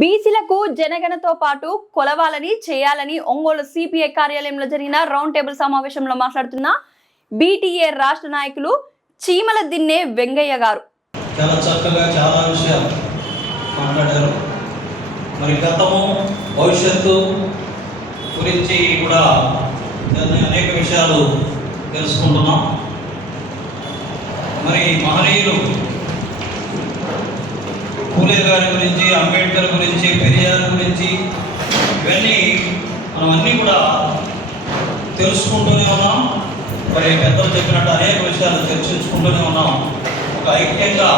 బీసీలకు జనగణతో పాటు కొలవాలని చేయాలని ఒంగోలు సిపిఐ కార్యాలయంలో జరిగిన రౌండ్ టేబుల్ సమావేశంలో మాట్లాడుతున్న బీటీఏ రాష్ట్ర నాయకులు చీమల దిన్నే వెంగయ్య గారు. చాలా చక్కగా చాలా విషయాలు మాట్లాడారు. మరి గతము భవిష్యత్తు గురించి కూడా అనేక విషయాలు తెలుసుకుంటున్నాం. మరి మహనీయులు పూలే గారి గురించి అంబేద్కర్ గురించి పెరియార్ గురించి ఇవన్నీ మనం అన్నీ కూడా తెలుసుకుంటూనే ఉన్నాం. మరి పెద్దలు చెప్పినట్టు అనేక విషయాలు చర్చించుకుంటూనే ఉన్నాం. ఒక ఐక్యంగా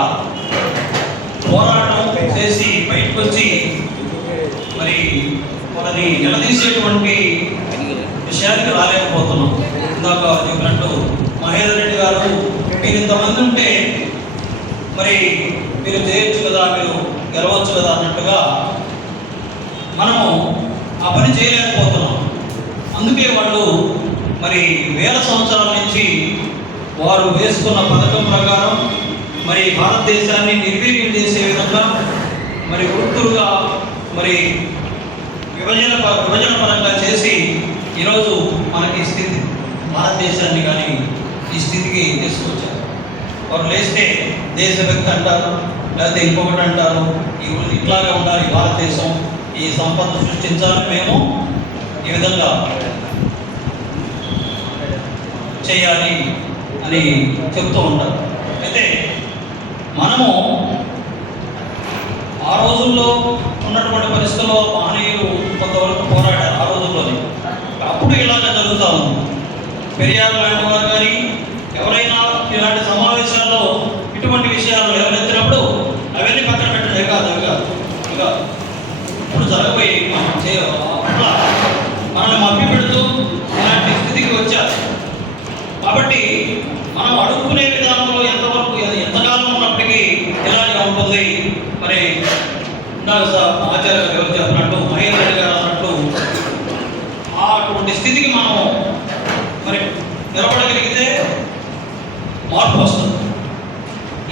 పోరాటం చేసి బయటకు వచ్చి మరి మనని నిలదీసేటువంటి విషయానికి రాలేకపోతున్నాం. ఇందాక చెప్పినట్టు మహేందర్ రెడ్డి గారు మీరు ఇంతమంది ఉంటే మరి మీరు చేయొచ్చు కదా మీరు గెలవచ్చు కదా అన్నట్టుగా మనము ఆ పని చేయలేకపోతున్నాం. అందుకే వాళ్ళు మరి వేల సంవత్సరాల నుంచి వారు వేసుకున్న పథకం ప్రకారం మరి భారతదేశాన్ని నిర్వీర్యం చేసే విధంగా మరి వృత్తులుగా మరి విభజన ప- విభజన పరంగా చేసి ఈరోజు మనకి స్థితి భారతదేశాన్ని కానీ ఈ స్థితికి తీసుకొచ్చారు. వారు లేస్తే దేశభక్తి అంటారు. లేకపోతే ఇంకొకటి అంటారు ఈ ఇట్లాగే ఉండాలి భారతదేశం ఈ సంపద సృష్టించాలని మేము ఈ విధంగా చేయాలి అని చెప్తూ ఉంటారు. అయితే మనము ఆ రోజుల్లో ఉన్నటువంటి పరిస్థితుల్లో మహనీయులు కొంతవరకు పోరాడారు ఆ రోజుల్లోనే. అప్పుడు ఇలాగ జరుగుతూ ఉంది. పెరియార్ లాంటి వారు కానీ ఎవరైనా ఇలాంటి సమావేశాల్లో ఇటువంటి విషయాలు ఎవరైనా ఇందాక సా- ఆచార్య ఎవరు చెప్పినట్టు మహేంద్ర గారు అన్నట్టు ఆ అటువంటి స్థితికి మనం మరి నిలబడగలిగితే మార్పు వస్తుంది.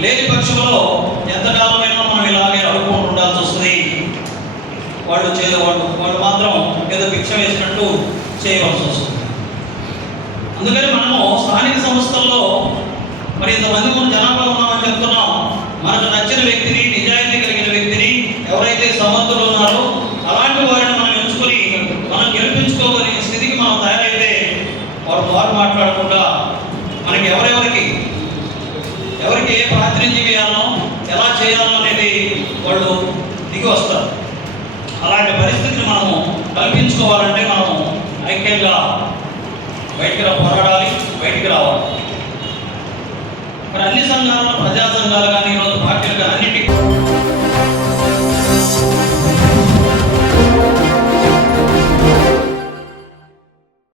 లేని పక్షంలో ఎంతకాలమైనా మనం ఇలాగే అడుగుకుంటూ ఉండాల్సి వస్తుంది. వాళ్ళు చే వాళ్ళు వాళ్ళు మాత్రం ఏదో భిక్ష వేసినట్టు చేయవలసి వస్తుంది. అందుకని మనము స్థానిక సంస్థల్లో మరి ఇంతమంది మనం జనాభా ఉన్నామని చెప్తున్నాం. మనకు నచ్చిన వ్యక్తిని నిజాయితీ కలిగిన వ్యక్తిని ఎవరైతే సమర్థులు ఉన్నారో అలాంటి వారిని మనం ఎంచుకొని మనం గెలిపించుకోగలిగే స్థితికి మనం తయారైతే వారు మాట్లాడకుండా మనకి ఎవరెవరికి ఎవరికి ఏ ప్రాతినిధ్యం వేయాలో ఎలా చేయాలో అనేది వాళ్ళు దిగి వస్తారు. అలాంటి పరిస్థితిని మనము కల్పించుకోవాలంటే మనము ఐక్యంగా బయటికి రా పోరాడాలి బయటికి రావాలి. మరి అన్ని సంఘాలు ప్రజా సంఘాలు కానీ ఈరోజు పార్టీలు కానీ అన్నిటికీ